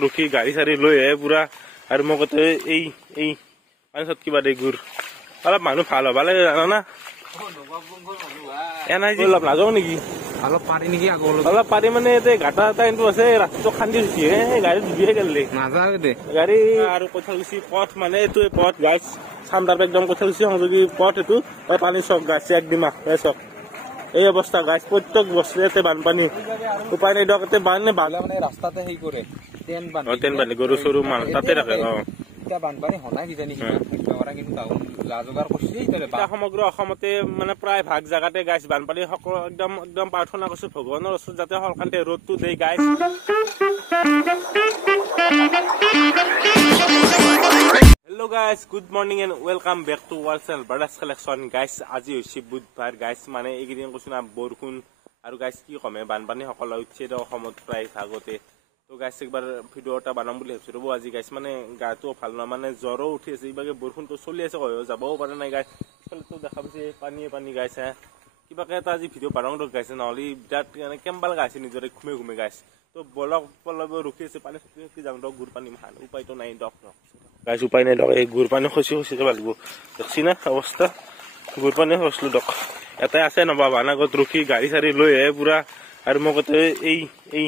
ৰখি গাড়ী চাৰি লৈ আহে পুৰা আৰু মই কতে এই এই পানীত কিবা দে গুৰ অলপ মানুহ ভাল হবা লাগে জানা না এনাই যি অলপ নাযাওঁ নেকি অলপ পাৰি নেকি অলপ পাৰি মানে গাটা এটা কিন্তু আছে ৰাস্তাটো খান্দি দিছে গাড়ী ডুবিয়ে গেলে নাযাওঁ দে গাড়ী আৰু কঠালগুচি পথ মানে এইটো পথ গাছ চামদাৰ একদম কঠালগুচি সংযোগী পথ এইটো পানী চক গাছ একদিমা চক এই অৱস্থা গাছ প্ৰত্যেক বছৰতে বানপানী উপায় নাই দকতে বানে মানে ৰাস্তাতে হেৰি কৰে তেন বান্ধি গৰু চৰু মানুহ তাতে ৰাখে এতিয়া বানপানী হনাই কিজানি কিন্তু লাজগাৰ কৰিছে সমগ্ৰ অসমতে মানে প্ৰায় ভাগ জাগাতে গাছ বানপানী সকলো একদম একদম প্ৰাৰ্থনা কৰিছো ভগৱানৰ ওচৰত যাতে সলকান্তে ৰ'দটো দেই গাছ Hello guys, good morning and welcome back to World Channel Brothers Collection guys. আজি হৈছে বুধবাৰ guys মানে এইকেইদিন কৈছো না বৰষুণ আৰু guys কি কমে বানপানী সকলো উঠিছে অসমত প্ৰায় ভাগতে তো guys একবাৰ ভিডিও এটা বনাম বুলি ভাবিছো ৰব আজি guys মানে গাটো ভাল না মানে জ্বৰো উঠি আছে ইবাগে বৰষুণটো চলি আছে কয় যাবও পাৰে নাই guys তো দেখা পাইছে পানী guys কিবাকে এটা আজি ভিডিও বনাম ৰ guys নহলি বিৰাট মানে কেম্বাল গাইছে নিজৰে ঘুমে guys তো বলক ৰখি আছে পানী সকি যাম ৰ গুৰ পানী মান উপায়টো নাই দক গাছ উপায় নাই দক এই গুৰ পানী খসি যাব লাগিব দেখছি না অৱস্থা গুৰ পানী খসলো দক এটাই আছে নবাবা নাগত ৰখি গাড়ী চাৰি লৈ আহে পুৰা আৰু মই কতে এই এই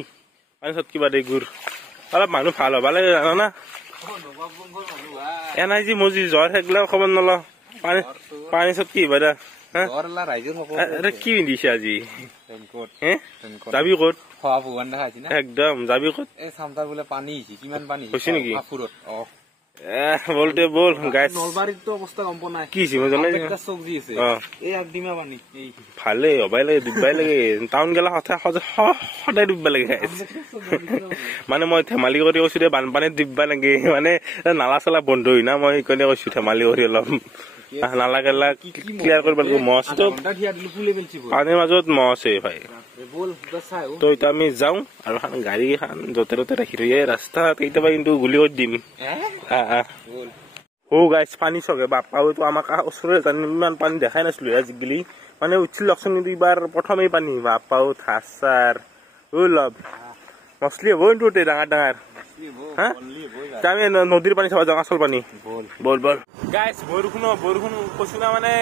পানীত কিবা দে গুৰ অলপ মানুহ ভাল হবা লাগে জানা না এনাই যি মজি জ্বৰ থাকিলে খবৰ নল পানীত কি বাদা কি পিন্ধিছে আজি যাবি ক'ত একদম যাবি ক'ত বোলে পানী কিমান পানী হৈছে নেকি বলতে বল গাছ নলবাৰীতো অৱস্থা গম পোৱা নাই কি মই জানাই চব্জি আছে এই একদিমা পানী ভালে হবাই লাগে ডুববাই লাগে টাউন গেলা সদায় ডুববা লাগে মানে মই ধেমালি কৰি কৈছো দে বানপানীত ডুববা লাগে মানে নালা চালা বন্ধ হৈ না মই সেইকাৰণে কৈছো ধেমালি কৰি অলপ নালা গেলা ক্লিয়াৰ কৰিব লাগিব মহ আছে পানীৰ মাজত মহ আছে ভাই তো এতিয়া আমি যাওঁ আৰু গাড়ী খান য'তে ত'তে ৰাখি থৈ ৰাস্তা কেতিয়াবা কিন্তু গুলি কৰি দিম গাইছ পানী চকে বাপাওতো আমাক ওচৰৰে জানি ইমান পানী দেখাই নাছিলো আজিকালি মানে উঠিল লকচোন কিন্তু এইবাৰ প্ৰথমেই পানী বাপাও ধাচাৰ লভ মছলি হ'ব কিন্তু ডাঙৰ ডাঙৰ আমি নদীৰ পানী চাব যাওঁ আচল পানী বল গাইছ বৰষুণ কৈছো না মানে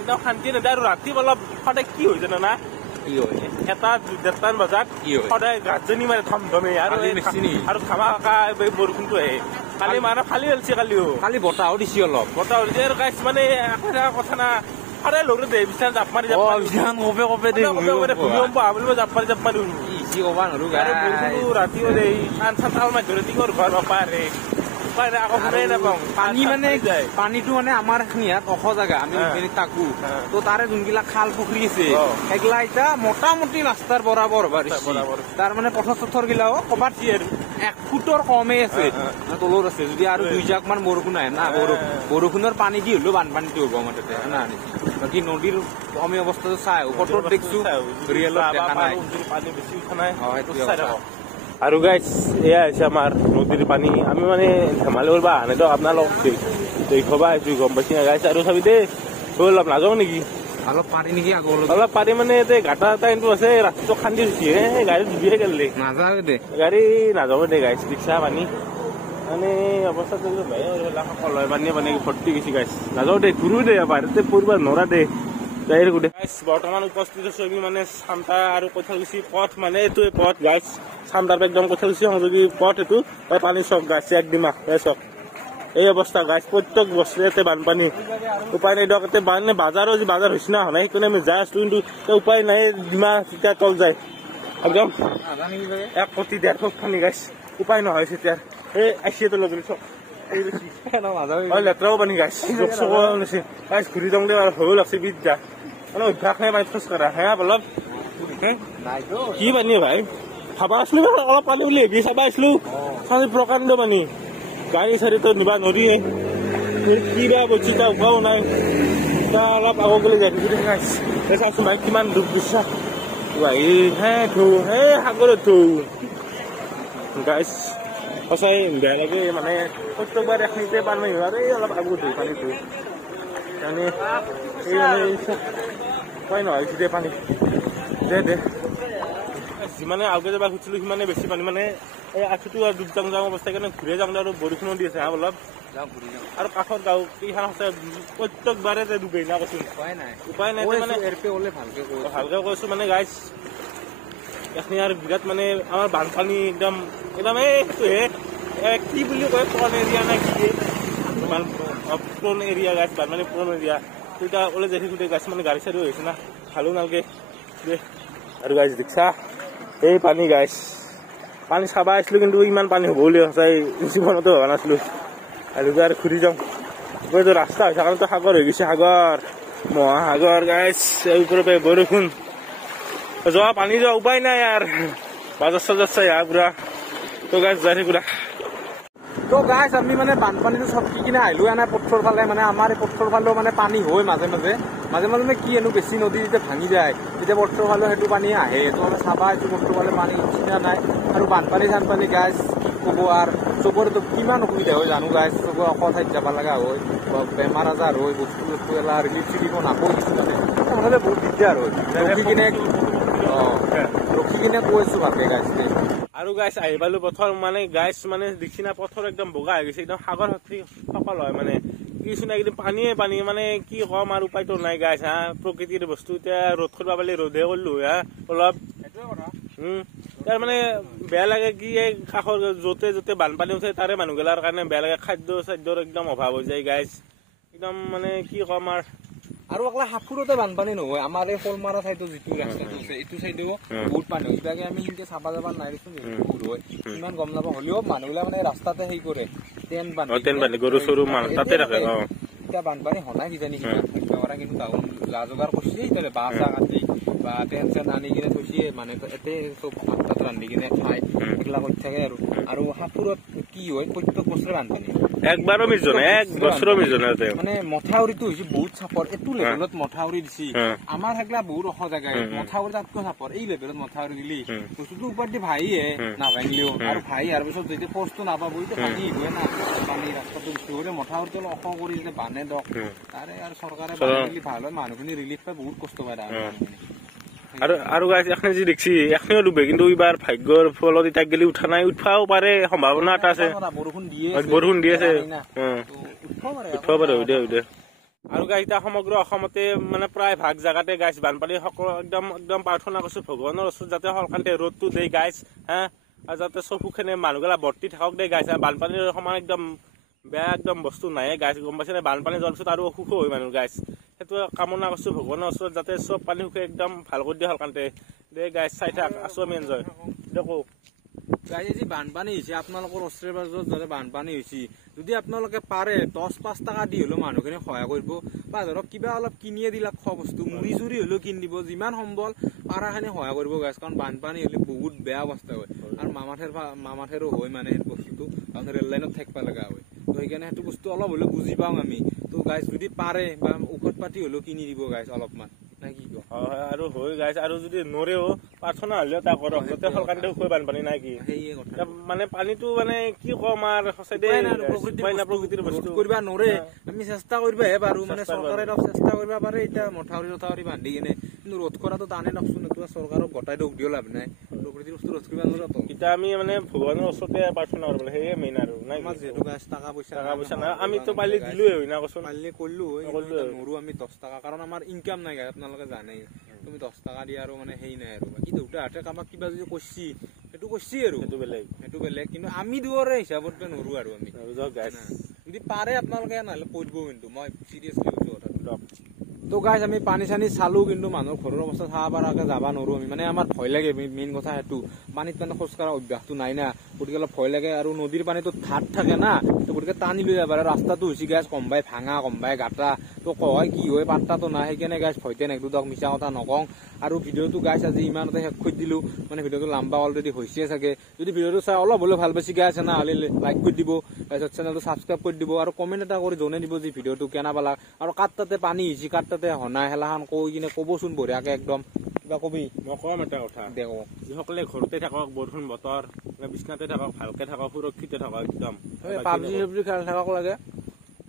একদম শান্তি নেদে আৰু ৰাতি অলপ সদায় কি হৈ জানো না এটা 1:30 বজাত সদায় গাজনি মাৰে ধমধমে আৰু খামাকা বৰষুণটো আহে কালি মানে ফালি হলছে কালি বতাহো দিছে অলপ বতাহ দিছে আৰু গাইছ মানে কথা না সদায় লৰে দে বিছান জাপ মাৰি জাপ মাৰি ৰাতিও দে কাণ চান তাল মাৰি ধৰে টিঙৰ ঘৰ বাপাৰে পানী মানে পানীটো মানে আমাৰ ইয়াত অখ জাগা আমি তাকো তো তাৰে যোনবিলাক খাল পুখুৰী আছে সেইগিলা এতিয়া মোটামুটি ৰাস্তাৰ বৰাবৰ তাৰ মানে পথৰ চথৰ গিলাও কবাত 1 ফুটৰ কমেই আছে তলৰ আছে যদি আৰু 2 জাক মান বৰষুণ আহে না বৰষুণৰ পানী দি হলেও বানপানীটো হ'ব আমাৰ তাতে না বাকী নদীৰ কমে অৱস্থাটো চাই ফটোত দেখিছো ৰিয়েলত দেখা নাই পানী বেছি উঠা নাই আৰু গাইছ এয়া হৈছে আমাৰ নদীৰ পানী আমি মানে ধেমালি কৰিব অহা নাই তো আপোনালোক দেখুৱাবা আহিছো গম পাইছি না গাইছ আৰু চাবি দেই অলপ নাযাওঁ নেকি অলপ পাৰি নেকি অলপ পাৰি মানে গাটা এটা কিন্তু আছে ৰাস্তাটো খান্দি দিছে গাড়ী ডুবিয়ে গেলে নাযাওঁ দে গাড়ী নাযাব দে গাইছ ৰিক্সা পানী মানে অৱস্থাটো সকলোৱে পানী ভৰ্তি গৈছে গাইছ নাযাওঁ দে ঘূৰো দে বাহিৰতে পৰিব নৰা দে বৰ্তমান উপস্থিত আছো আমি মানে চামটা আৰু কঠালগুচি পথ মানে এইটো পথ গাছ চামদাৰ একদম কঠালগুচি সংযোগী পথ এইটো পানী চক গাছ একদিমা চক এই অৱস্থা গাছ প্ৰত্যেক বছৰতে বানপানী উপায় নাই দকতে বানে বাজাৰো যি বাজাৰ হৈছে না নাই সেইকাৰণে আমি যাই আছো কিন্তু উপায় নাই ডিমা তেতিয়া তল যায় একদম 1 কোটি 1.5 ফুট পানী গাছ উপায় নহয় তেতিয়া এই আইচিটো লগ চক লেতেৰাও পানী গাছ গাছ ঘূৰি যাওঁ দে আৰু হৈও লাগছে বিদ্যা মানে অভ্যাস নাই পানী খোজ কঢ়া অলপ কি পানী ভাই খাবা আছিলো অলপ পানী বুলি হেভি চাবা আছিলো প্ৰকাণ্ড পানী গাড়ী চাৰিটো নিবা নদী কি বেয়া বস্তু তাৰ উপায়ো নাই অলপ আগত গ'লে যাই চাইছো ভাই কিমান দুখ বিশ্বাস সাগৰত থৌ গাছ সঁচাই বেয়া লাগে মানে প্ৰত্যেকবাৰ এখিনিতে পানী আৰু এই অলপ আগত ধুই পানীটো মানে এই মানে উপায় নহয় দে পানী দে যিমানে আগে যাবা খুজিছিলো সিমানে বেছি পানী মানে এই আঁঠুটো আৰু ডুব যাওঁ যাওঁ অৱস্থা কাৰণে ঘূৰে যাওঁ আৰু বৰষুণো দি আছে হা অলপ আৰু কাষৰ গাঁও কেইখন আছে প্ৰত্যেকবাৰে ডুবে না কৈছো উপায় নাই মানে ভালকে কৈছো মানে গাইজ এখনি আৰু বিৰাট মানে আমাৰ বানপানী একদম কি বুলি কয় প্ৰন এৰিয়া নে কি প্ৰন এৰিয়া গাইজ বানপানী প্ৰন এৰিয়া এতিয়া ওলাই যাই থাকোঁতে গাছ মানে গাড়ী চাড়ী হৈছে না ভালো নালাগে আৰু গাইজ দেখছা এই পানী গাইজ পানী চাব আহিছিলোঁ কিন্তু ইমান পানী হ'ব বুলি সঁচাই জীৱনতো ভবা নাছিলোঁ আৰু আৰু ঘূৰি যাওঁ এইটো ৰাস্তা হৈ থকাটো সাগৰ হৈ গৈছে সাগৰ মহাসাগৰ গাইজ ওপৰৰ পৰা বৰষুণ যোৱা পানী যোৱা উপায় নাই আৰু বাজাৰ চাজাৰ চাই আহা পুৰা তো গাছ যাই থাকোঁ তো গাইছ আমি মানে বানপানীটো চব কি কিনে আহিলো এনে পথৰ ফালে মানে আমাৰ এই পথৰ ফালেও মানে পানী হয় মাজে মাজে মানে কি এনো বেছি নদী যেতিয়া ভাঙি যায় তেতিয়া পথৰ ফালেও সেইটো পানী আহে তো মানে চাবা এইটো পথৰ ফালে পানী চিনা নাই আৰু বানপানী চানপানী গাইছ কি ক'ব আৰু চবৰেতো কিমান অসুবিধা হয় জানো গাইছ চবৰ অকল ঠাইত যাব লগা হয় বেমাৰ আজাৰ হয় বস্তু এলা ৰিলিফ চিলিফো নাপায় কিছুমানে নহ'লে বহুত দিগদাৰ হয় ৰখি কিনে কৈছোঁ ভালকে গাইছ আৰু গাইছ আহি পালো পথৰ মানে গাইছ মানে দেখি না পথৰ একদম বগা হৈ গৈছে একদম সাগৰ সকল হয় মানে কিছু নাই একদম পানী মানে কি কম আৰু উপায়তো নাই গাইছ হা প্ৰকৃতিৰ বস্তু এতিয়া ৰ'দ কৰিব পালে ৰ'দে কৰিলো হা অলপ তাৰ মানে বেয়া লাগে কি এই কাষৰ য'তে য'তে বানপানী উঠে তাৰে মানুহগিলাৰ কাৰণে বেয়া লাগে খাদ্য চাদ্যৰ একদম অভাৱ হৈ যায় গাইছ একদম মানে কি কম আৰু অকলে হাফুৰতে বানপানী নহয় আমাৰ এই শলমাৰা চাইডৰ যিটো ৰাস্তাটো আছে এইটো চাইডেও বহুত পানী হয় ইবাগে আমি সিনকে চাবা যাবা নাই দেচোন বহুত হয় ইমান গম নাপাওঁ হ'লেও মানুহবিলাক মানে ৰাস্তাতে হেৰি কৰে টেন বান্ধি গৰু চৰু তাতে ৰাখে এতিয়া বানপানী হনাই কিজানি সিমান কিন্তু টাউন যা যোগাৰ কৰিছে ইফালে বাঁহ চাহ কাটি বা টেন চেন আনি কিনে থৈছে মানে এতে চব ভাত ৰান্ধি কিনে খাই এইগিলা কৰি থাকে আৰু হাফুৰত কি হয় প্ৰত্যেক বছৰে বানপানী একবাৰো মিজনে এক বছৰো মিজনে মানে মথাউৰিটো হৈছে বহুত চাপৰ এইটো লেভেলত মথাউৰি দিছি আমাৰ সেইগিলা বহুত ওখ জেগাই মথাউৰি তাতকৈ চাপৰ এই লেভেলত মথাউৰি দিলি বস্তুটো ওপৰত দি ভাইয়ে নাভাঙিলেও আৰু ভাই ইয়াৰ পিছত যেতিয়া পষ্টটো নাপাব এতিয়া ভাঙি আহিবই না পানী ৰাস্তাটো বেছি মথাউৰিটো অলপ ওখ কৰি যেতিয়া বানে দক তাৰে আৰু চৰকাৰে বান্ধিলে ভাল হয় মানুহখিনি ৰিলিফ পাই বহুত কষ্ট পায় আৰু গাইছ এখন যি দেখছি এখনিও ডুবে কিন্তু এইবাৰ ভাগ্যৰ ফলত ইতাক গেলি উঠা নাই উঠবাও পাৰে সম্ভাৱনা এটা আছে বৰষুণ দি আছে উঠব পাৰে হৈ দে আৰু গাইছ এতিয়া সমগ্ৰ অসমতে মানে প্ৰায় ভাগ জেগাতে গাইছ বানপানী সকলো একদম প্ৰাৰ্থনা কৰিছো ভগৱানৰ ওচৰত যাতে সৰকান্তে ৰ'দটো দেই গাইছ হা আৰু যাতে চকুখনে মানুহগিলা ভৰ্তি থাকক দে গাইছ বানপানীৰ সমান একদম বেয়া একদম বস্তু নাই গাইছ গম পাইছে নে বানপানী যোৱাৰ পিছত আৰু অসুখ হয় মানুহ গাইছ সেইটো কামনা কৰিছো ভগৱানৰ ওচৰত যাতে চব পানী শুকে একদম ভাল কৰি দিয়ে সৰকান্তে দে গাইছ চাই থাক আছো আমি এনজয় দেখো গাইছ যি বানপানী হৈছে আপোনালোকৰ ওচৰে পাজৰত যাতে বানপানী হৈছে যদি আপোনালোকে পাৰে 10-5 টকা দি হ'লেও মানুহখিনি সহায় কৰিব বা ধৰক কিবা অলপ কিনিয়ে দিলা খোৱা বস্তু মুড়ি চুৰি হ'লেও কিনি দিব যিমান সম্বল পাৰাখিনি সহায় কৰিব গাইছ কাৰণ বানপানী হ'লে বহুত বেয়া অৱস্থা হয় আৰু মামাঠেৰো হয় মানে সেইটো বস্তুটো কাৰণ ৰেল লাইনত থাকিব লগা হয় তো সেইকাৰণে সেইটো বস্তু অলপ হ'লেও বুজি পাওঁ আমি তো গাইছ যদি পাৰে বা ঔষধ পাতি হ'লেও কিনি দিব গাইছ অলপমান আৰু হয় গাইছ আৰু যদি নৰেও প্ৰাৰ্থনা হ'লেও তা কৰক যাতে সৰকান্তে শুকাই বানপানী নাই কি মানে পানীটো মানে কি কম আৰু সঁচাই দে প্ৰকৃতিৰ বস্তু কৰিব নৰে আমি চেষ্টা কৰিবহে পাৰো মানে চৰকাৰে চেষ্টা কৰিব পাৰে এতিয়া মথাউৰি বান্ধি কিনে কিন্তু ৰোধ কৰাটো টানে নকচোন এইটো চৰকাৰক গোটাই দোষ দিও লাভ নাই প্ৰকৃতিৰ বস্তু ৰোধ কৰিব নোৱাৰো এতিয়া আমি মানে ভগৱানৰ ওচৰতে প্ৰাৰ্থনা কৰিব লাগে সেয়ে মেইন আৰু নাই যিহেতু টকা পইচা নাই আমিতো পালি দিলোৱে হয় না কচোন পালি কৰিলো হয় নৰো আমি 10 টকা কাৰণ আমাৰ ইনকাম নাই আপোনালোকে জানেই তুমি 10 টকা দি আৰু মানে হেই নাই আৰু বাকী দেউতাহঁতে কামাক কিবা যদি কৈছি সেইটো কৈছি আৰু সেইটো বেলেগ কিন্তু আমি দুৰে হিচাপত নৰো আৰু আমি যদি পাৰে আপোনালোকে নহ'লে কৈ দিব কিন্তু মই চিৰিয়াছলি কৈছো কথাটো তো গাইছ আমি পানী চানী চালো কিন্তু মানুহৰ ঘৰৰ অৱস্থা চাব পৰাকে যাব নোৱাৰো আমি মানে আমাৰ ভয় লাগে মেইন কথা সেইটো পানীত মানে খোজ কঢ়া অভ্যাসটো নাই না গতিকে অলপ ভয় লাগে আৰু নদীৰ পানীটো ধাত থাকে না তো গতিকে টানি লৈ যাব পাৰে ৰাস্তাটো হৈছে গাইছ কমবাই ভাঙা কমবাই গাঁটা তো কয় কি হয় পাত্তাটো নাই সেইকাৰণে গাইছ ভয়তে নেকদক মিছা কথা নকওঁ আৰু ভিডিঅ'টো গাইছ আজি ইমানতে শেষ কৰি দিলো মানে ভিডিঅ'টো লম্বা অলৰেডি হৈছে চাগে যদি ভিডিঅ'টো চাই অলপ হ'লেও ভাল পাইছে গাইছ না হ'লে লাইক কৰি দিব তাৰপিছত চেনেলটো ছাবস্ক্ৰাইব কৰি দিব আৰু কমেণ্ট এটা কৰি জনাই দিব যে ভিডিঅ'টো কেনে পালা আৰু কাৰ তাতে পানী হৈছে কাৰ তাতে হনাই হেলাখান কৈ কিনে ক'বচোন বঢ়িয়াকে একদম কিবা কবি মই কম এটা কথা দেখো যিসকলে ঘৰতে থাকক বৰষুণ বতৰ বিছনাতে থাকক ভালকে থাকক সুৰক্ষিত থাকক একদম পাবজি চাবজি খেল থাকক লাগে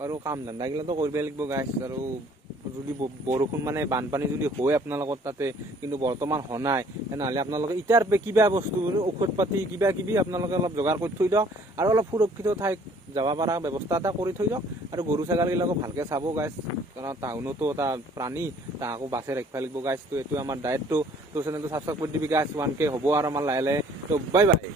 আৰু কাম ধান্দাগিলাতো কৰিব লাগিব গাইছ আৰু যদি বৰষুণ মানে বানপানী যদি হয় আপোনালোকৰ তাতে কিন্তু বৰ্তমান হোৱা তেনেহ'লে আপোনালোকে ইটাৰ কিবা বস্তু ঔষধ পাতি কিবা কিবি আপোনালোকে অলপ যোগাৰ কৰি থৈ দিয়ক আৰু অলপ সুৰক্ষিত ঠাইত যাব পৰা ব্যৱস্থা এটা কৰি থৈ দিয়ক আৰু গৰু ছাগলীবিলাকক ভালকে চাব গাইছ কাৰণ টাউনতো এটা প্ৰাণী তাহাকো বাচি ৰাখিব লাগিব গাইছ তো এইটো আমাৰ দায়িত্ব তো চেনেলটো ছাবস্ক্ৰাইব কৰি দিবি গাইছ 1K হ'ব আৰু আমাৰ লাহে লাহে তো বাই বাই